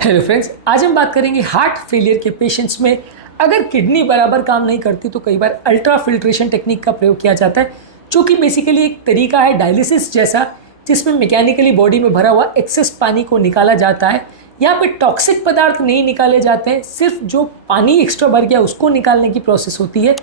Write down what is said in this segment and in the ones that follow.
Hello friends, आज हम बात करेंगे हार्ट फेलियर के पेशेंट्स में अगर किडनी बराबर काम नहीं करती तो कई बार अल्ट्रा फिल्ट्रेशन टेक्निक का प्रयोग किया जाता है, जो कि बेसिकली एक तरीका है डायलिसिस जैसा, जिसमें मैकेनिकली बॉडी में भरा हुआ एक्सेस पानी को निकाला जाता है। यहाँ पे टॉक्सिक पदार्थ नहीं निकाले जाते हैं, सिर्फ जो पानी एक्स्ट्रा भर गया उसको निकालने की प्रोसेस होती है।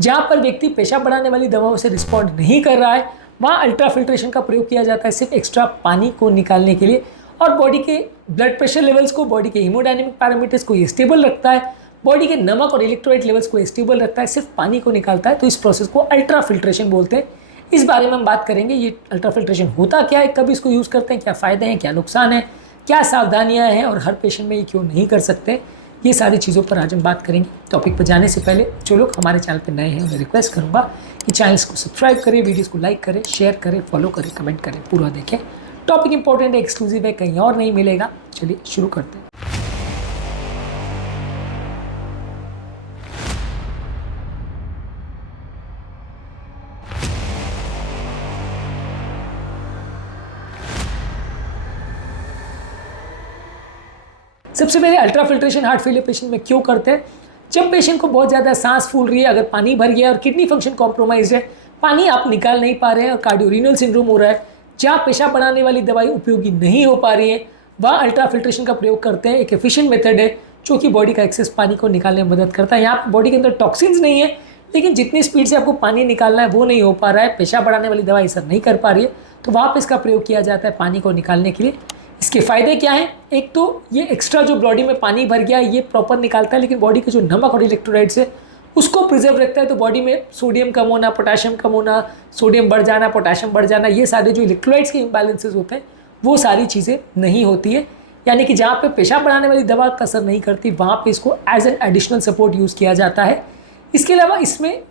जहाँ पर व्यक्ति पेशाब बढ़ाने वाली दवाओं से रिस्पॉन्ड नहीं कर रहा है, वहाँ अल्ट्रा फिल्ट्रेशन का प्रयोग किया जाता है सिर्फ एक्स्ट्रा पानी को निकालने के लिए। और बॉडी के ब्लड प्रेशर लेवल्स को, बॉडी के हीमोडायनेमिक पैरामीटर्स को ये स्टेबल रखता है, बॉडी के नमक और इलेक्ट्रोलाइट लेवल्स को स्टेबल रखता है, सिर्फ पानी को निकालता है। तो इस प्रोसेस को अल्ट्रा फिल्ट्रेशन बोलते हैं। इस बारे में हम बात करेंगे, ये अल्ट्रा फिल्ट्रेशन होता क्या है, कब इसको यूज़ करते हैं, क्या फ़ायदे हैं, क्या नुकसान है, क्या सावधानियाँ हैं और हर पेशेंट में ये क्यों नहीं कर सकते, ये सारी चीज़ों पर आज हम बात करेंगे। टॉपिक पर जाने से पहले जो लोग हमारे चैनल पर नए हैं, मैं रिक्वेस्ट करूँगा कि चैनल्स को सब्सक्राइब करें, वीडियोज़ को लाइक करें, शेयर करें, फॉलो करें, कमेंट करें, पूरा देखें। टॉपिक इंपॉर्टेंट है, एक्सक्लूसिव है, कहीं और नहीं मिलेगा। चलिए शुरू करते हैं। सबसे पहले ultra filtration heart failure patient में क्यों करते हैं? जब पेशेंट को बहुत ज़्यादा सांस फूल रही है, अगर पानी भर गया और किडनी फंक्शन कॉम्प्रोमाइज है, पानी आप निकाल नहीं पा रहे हैं और कार्डियोरीनल सिंड्रोम हो रहा है, जहाँ पेशाब बढ़ाने वाली दवाई उपयोगी नहीं हो पा रही है, वहाँ अल्ट्रा फिल्ट्रेशन का प्रयोग करते हैं। एक एफिशिएंट मेथड है जो कि बॉडी का एक्सेस पानी को निकालने में मदद करता है। यहाँ पर बॉडी के अंदर टॉक्सिन्स नहीं है, लेकिन जितनी स्पीड से आपको पानी निकालना है वो नहीं हो पा रहा है, पेशाब बढ़ाने वाली दवाई असर नहीं कर पा रही है, तो वहाँ पर इसका प्रयोग किया जाता है पानी को निकालने के लिए। इसके फ़ायदे क्या हैं? एक तो ये एक्स्ट्रा जो बॉडी में पानी भर गया ये प्रॉपर निकालता है, लेकिन बॉडी के जो नमक और इलेक्ट्रोलाइट्स है उसको प्रिजर्व रखता है। तो बॉडी में सोडियम कम होना, पोटाशियम कम होना, सोडियम बढ़ जाना, पोटाशियम बढ़ जाना, ये सारे जो इलेक्ट्रोलाइट्स के इम्बैलेंसेस होते हैं वो सारी चीज़ें नहीं होती है। यानी कि जहाँ पे पेशाब बढ़ाने वाली दवा का असर नहीं करती, वहाँ पे इसको as an additional support use किया जाता है। इसके अलावा इसमें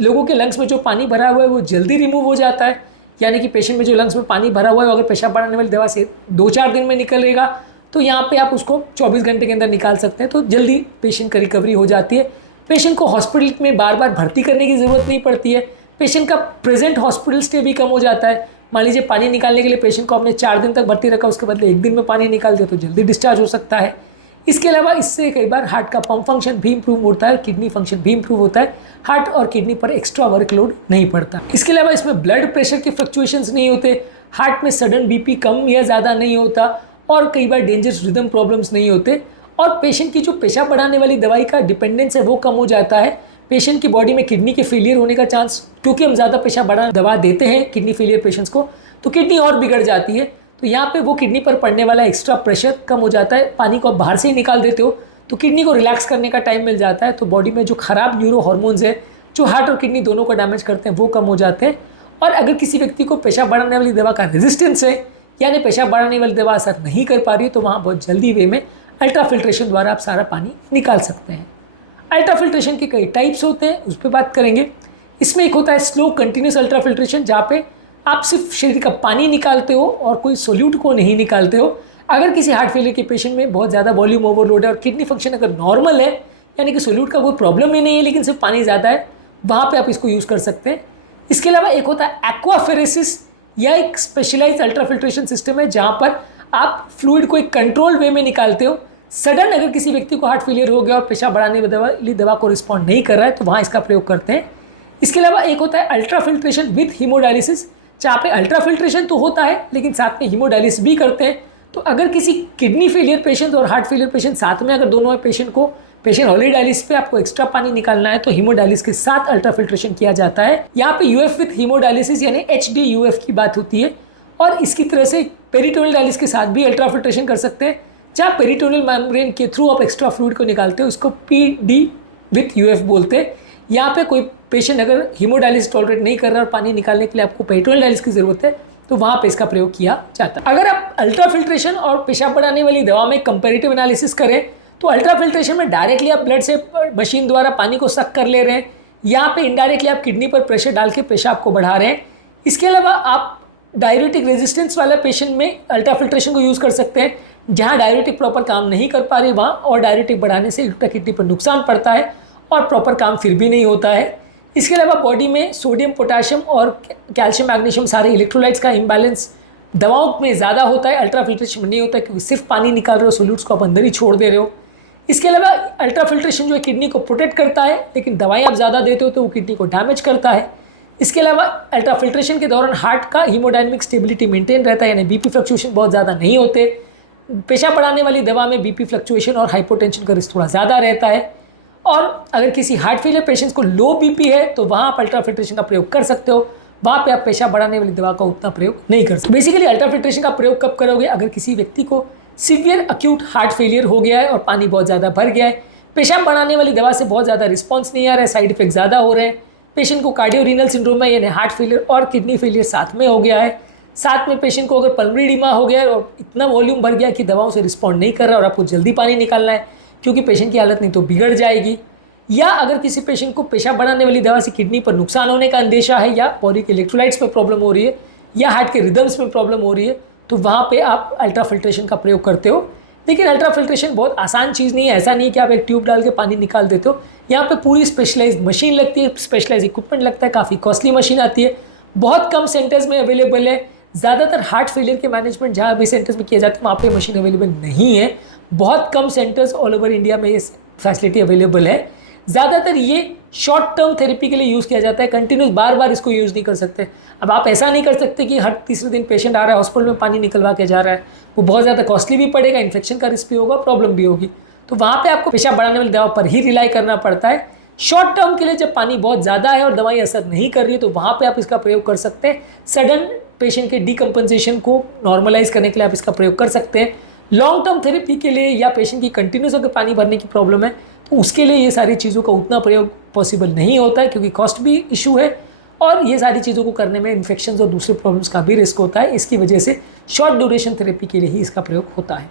लोगों के लंग्स में जो पानी भरा हुआ है वो जल्दी रिमूव हो जाता है। यानी कि पेशेंट में जो लंग्स में पानी भरा हुआ है, अगर पेशाब बढ़ाने वाली दवा से 2-4 दिन में निकलेगा, तो यहाँ पे आप उसको 24 घंटे के अंदर निकाल सकते हैं। तो जल्दी पेशेंट का रिकवरी हो जाती है। पेशेंट को हॉस्पिटल में बार बार भर्ती करने की ज़रूरत नहीं पड़ती है। पेशेंट का प्रेजेंट हॉस्पिटल स्टे भी कम हो जाता है। मान लीजिए पानी निकालने के लिए पेशेंट को आपने 4 दिन तक भर्ती रखा, उसके बदले 1 दिन में पानी निकाल दिया, तो जल्दी डिस्चार्ज हो सकता है। इसके अलावा इससे कई बार हार्ट का पंप फंक्शन भी इंप्रूव होता है, किडनी फंक्शन भी इंप्रूव होता है। हार्ट और किडनी पर एक्स्ट्रा वर्कलोड नहीं पड़ता। इसके अलावा इसमें ब्लड प्रेशर के फ्लक्चुएशंस नहीं होते, हार्ट में सडन बीपी कम या ज़्यादा नहीं होता और कई बार डेंजरस रिदम प्रॉब्लम्स नहीं होते। और पेशेंट की जो पेशाब बढ़ाने वाली दवाई का डिपेंडेंस है वो कम हो जाता है। पेशेंट की बॉडी में किडनी के फेलियर होने का चांस, क्योंकि हम ज़्यादा पेशाब बढ़ाने दवा देते हैं किडनी फेलियर पेशेंट्स को, तो किडनी और बिगड़ जाती है। तो यहाँ पे वो किडनी पर पड़ने वाला एक्स्ट्रा प्रेशर कम हो जाता है। पानी को आप बाहर से ही निकाल देते हो तो किडनी को रिलैक्स करने का टाइम मिल जाता है। तो बॉडी में जो खराब न्यूरो हार्मोन्स है जो हार्ट और किडनी दोनों को डैमेज करते हैं वो कम हो जाते हैं। और अगर किसी व्यक्ति को पेशाब बढ़ाने वाली दवा का रेजिस्टेंस है, यानी पेशाब बढ़ाने वाली दवा असर नहीं कर पा रही, तो वहाँ बहुत जल्दी वे में अल्ट्रा फिल्ट्रेशन द्वारा आप सारा पानी निकाल सकते हैं। अल्ट्रा फिल्ट्रेशन के कई टाइप्स होते हैं, उस पर बात करेंगे। इसमें एक होता है स्लो कंटिन्यूस अल्ट्रा फिल्ट्रेशन, जहाँ पे आप सिर्फ शरीर का पानी निकालते हो और कोई सोल्यूट को नहीं निकालते हो। अगर किसी हार्ट फेलियर के पेशेंट में बहुत ज़्यादा वॉल्यूम ओवरलोड है और किडनी फंक्शन अगर नॉर्मल है, यानी कि सोल्यूट का कोई प्रॉब्लम ही नहीं है लेकिन सिर्फ पानी ज़्यादा है, वहाँ पे आप इसको यूज़ कर सकते हैं। इसके अलावा एक होता है एक्वाफेरेसिस, या एक स्पेशलाइज्ड अल्ट्रा फिल्ट्रेशन सिस्टम है जहाँ पर आप फ्लूइड को एक कंट्रोल वे में निकालते हो। सडन अगर किसी व्यक्ति को हार्ट फेलियर हो गया और पेशाब बढ़ाने वाली दवा को रिस्पॉन्ड नहीं कर रहा है, तो वहाँ इसका प्रयोग करते हैं। इसके अलावा एक होता है अल्ट्रा फिल्ट्रेशन विथ हीमोडायलिसिस, जहाँ पे अल्ट्रा फिल्ट्रेशन तो होता है लेकिन साथ में हीमोडायलिसिस भी करते हैं। तो अगर किसी किडनी फेलियर पेशेंट और हार्ट फेलियर पेशेंट साथ में, अगर दोनों पेशेंट ऑलरेडी डायलिसिस पे, आपको एक्स्ट्रा पानी निकालना है, तो हीमोडायलिसिस के साथ अल्ट्रा फिल्ट्रेशन किया जाता है। यहाँ पे यूएफ विथ हीमोडायलिसिस यानी HDUF की बात होती है। और इसकी तरह से पेरिटोनियल डायलिसिस के साथ भी अल्ट्रा फिल्ट्रेशन कर सकते हैं, जहाँ पेरिटोनियल मेम्ब्रेन के थ्रू आप एक्स्ट्रा फ्लूइड को निकालते हो, इसको PD विथ UF बोलते हैं। यहाँ पे कोई पेशेंट अगर हीमोडायलिसिस टॉलरेट नहीं कर रहा और पानी निकालने के लिए आपको पेरिटोनियल डायलिसिस की ज़रूरत है, तो वहाँ पे इसका प्रयोग किया जाता है। अगर आप अल्ट्रा फिल्ट्रेशन और पेशाब बढ़ाने वाली दवा में कंपेरेटिव एनालिसिस करें, तो अल्ट्रा फिल्ट्रेशन में डायरेक्टली आप ब्लड से मशीन द्वारा पानी को सक कर ले रहे हैं, यहाँ पे इनडायरेक्टली आप किडनी पर प्रेशर डाल के पेशाब को बढ़ा रहे हैं। इसके अलावा आप डायरेटिक रेजिस्टेंस वाला पेशेंट में अल्ट्रा फिल्ट्रेशन को यूज़ कर सकते हैं, जहाँ डायरेटिक प्रॉपर काम नहीं कर पा रही वहाँ, और डायरेटिक बढ़ाने से उल्टा किडनी पर नुकसान पड़ता है और प्रॉपर काम फिर भी नहीं होता है। इसके अलावा बॉडी में सोडियम, पोटाशियम और कैल्शियम, मैग्नीशियम सारे इलेक्ट्रोलाइट्स का इम्बैलेंस दवाओं में ज़्यादा होता है, अल्ट्रा फिल्ट्रेशन में नहीं होता है, क्योंकि सिर्फ पानी निकाल रहे हो, सोल्यूट्स को आप अंदर ही छोड़ दे रहे हो। इसके अलावा अल्ट्रा फिल्ट्रेशन जो है किडनी को प्रोटेक्ट करता है, लेकिन दवाएं आप ज़्यादा देते हो तो वो किडनी को डैमेज करता है। इसके अलावा अल्ट्रा फिल्ट्रेशन के दौरान हार्ट का हीमोडायनेमिक स्टेबिलिटी मेंटेन रहता है, यानी बीपी फ्लक्चुएशन बहुत ज़्यादा नहीं होते। पेशाब बढ़ाने वाली दवा में बीपी फ्लक्चुएशन और हाइपोटेंशन का रिस्क थोड़ा ज़्यादा रहता है। और अगर किसी हार्ट फेलियर पेशेंट्स को लो बीपी है तो वहाँ आप अल्ट्रा फिल्ट्रेशन का प्रयोग कर सकते हो, वहाँ पे आप पेशाब बढ़ाने वाली दवा का उतना प्रयोग नहीं कर सकते। बेसिकली अल्ट्रा फिल्ट्रेशन का प्रयोग कब करोगे? अगर किसी व्यक्ति को सीवियर अक्यूट हार्ट फेलियर हो गया है और पानी बहुत ज़्यादा भर गया है, पेशाब बढ़ाने वाली दवा से बहुत ज़्यादा रिस्पॉन्स नहीं आ रहा है, साइड इफेक्ट ज़्यादा हो रहे हैं, पेशेंट को कार्डियो-रीनल सिंड्रोम है, यानी हार्ट फेलियर और किडनी फेलियर साथ में हो गया है, साथ में पेशेंट को अगर पल्मोनरी एडिमा हो गया है और इतना वॉल्यूम भर गया कि दवाओं से रिस्पॉन्ड नहीं कर रहा और आपको जल्दी पानी निकालना है क्योंकि पेशेंट की हालत नहीं तो बिगड़ जाएगी, या अगर किसी पेशेंट को पेशाब बढ़ाने वाली दवा से किडनी पर नुकसान होने का अंदेशा है, या बॉडी के इलेक्ट्रोलाइट्स में प्रॉब्लम हो रही है, या हार्ट के रिदम्स में प्रॉब्लम हो रही है, तो वहाँ पे आप अल्ट्रा फिल्ट्रेशन का प्रयोग करते हो। लेकिन अल्ट्रा फिल्ट्रेशन बहुत आसान चीज़ नहीं है, ऐसा नहीं है कि आप एक ट्यूब डाल के पानी निकाल देते हो। यहाँ पे पूरी स्पेशलाइज्ड मशीन लगती है, स्पेशलाइज इक्विपमेंट लगता है, काफ़ी कॉस्टली मशीन आती है, बहुत कम सेंटर्स में अवेलेबल है। ज़्यादातर हार्ट फेलियर के मैनेजमेंट जहाँ भी सेंटर्स में किए जाते हैं वहाँ पे मशीन अवेलेबल नहीं है। बहुत कम सेंटर्स ऑल ओवर इंडिया में ये फैसिलिटी अवेलेबल है। ज़्यादातर ये शॉर्ट टर्म थेरेपी के लिए यूज़ किया जाता है, कंटिन्यूस बार बार इसको यूज़ नहीं कर सकते। अब आप ऐसा नहीं कर सकते कि हर तीसरे दिन पेशेंट आ रहा है हॉस्पिटल में पानी निकलवा के जा रहा है, वो बहुत ज़्यादा कॉस्टली भी पड़ेगा, इन्फेक्शन का रिस्क भी होगा, प्रॉब्लम भी होगी। तो वहाँ पे आपको पेशाब बढ़ाने वाली दवा पर ही रिलाई करना पड़ता है। शॉर्ट टर्म के लिए जब पानी बहुत ज़्यादा है और दवाई असर नहीं कर रही है तो वहाँ पे आप इसका प्रयोग कर सकते हैं। सडन पेशेंट के डीकम्पनसेशन को नॉर्मलाइज करने के लिए आप इसका प्रयोग कर सकते हैं। लॉन्ग टर्म थेरेपी के लिए या पेशेंट की कंटिन्यूस अगर पानी भरने की प्रॉब्लम है तो उसके लिए ये सारी चीज़ों का उतना प्रयोग पॉसिबल नहीं होता है, क्योंकि कॉस्ट भी इशू है और ये सारी चीज़ों को करने में इन्फेक्शन और दूसरे प्रॉब्लम्स का भी रिस्क होता है। इसकी वजह से शॉर्ट ड्यूरेशन थेरेपी के लिए ही इसका प्रयोग होता है।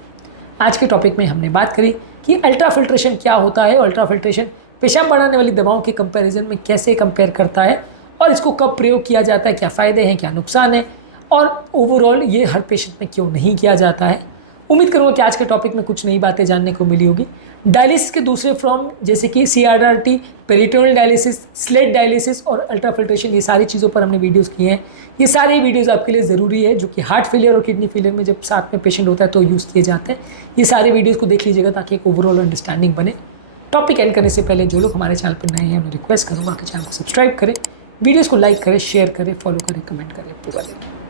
आज के टॉपिक में हमने बात करी कि अल्ट्रा फिल्ट्रेशन क्या होता है, अल्ट्रा फिल्ट्रेशन पेशाब बढ़ाने वाली दवाओं के कंपैरिजन में कैसे कंपेयर करता है और इसको कब प्रयोग किया जाता है, क्या फ़ायदे हैं, क्या नुकसान है, और ओवरऑल ये हर पेशेंट में क्यों नहीं किया जाता है। उम्मीद करूँगा कि आज के टॉपिक में कुछ नई बातें जानने को मिली होगी। डायलिसिस के दूसरे फॉर्म जैसे कि CRRT, peritoneal dialysis, slate dialysis और अल्ट्रा फिल्ट्रेशन, ये सारी चीज़ों पर हमने वीडियोस किए हैं। ये सारे वीडियोस आपके लिए ज़रूरी है, जो कि हार्ट फेलियर और किडनी फेलियर में जब साथ में पेशेंट होता है तो यूज़ किए जाते हैं। ये सारे वीडियोज़ को देख लीजिएगा ताकि एक ओवरऑल अंडरस्टैंडिंग बने। टॉपिक एंड करने से पहले जो लोग हमारे चैनल पर नए हैं उन्हें रिक्वेस्ट करूँगा कि चैनल को सब्सक्राइब करें, वीडियोज़ को लाइक करें, शेयर करें, फॉलो करें, कमेंट करें पूरा दिन।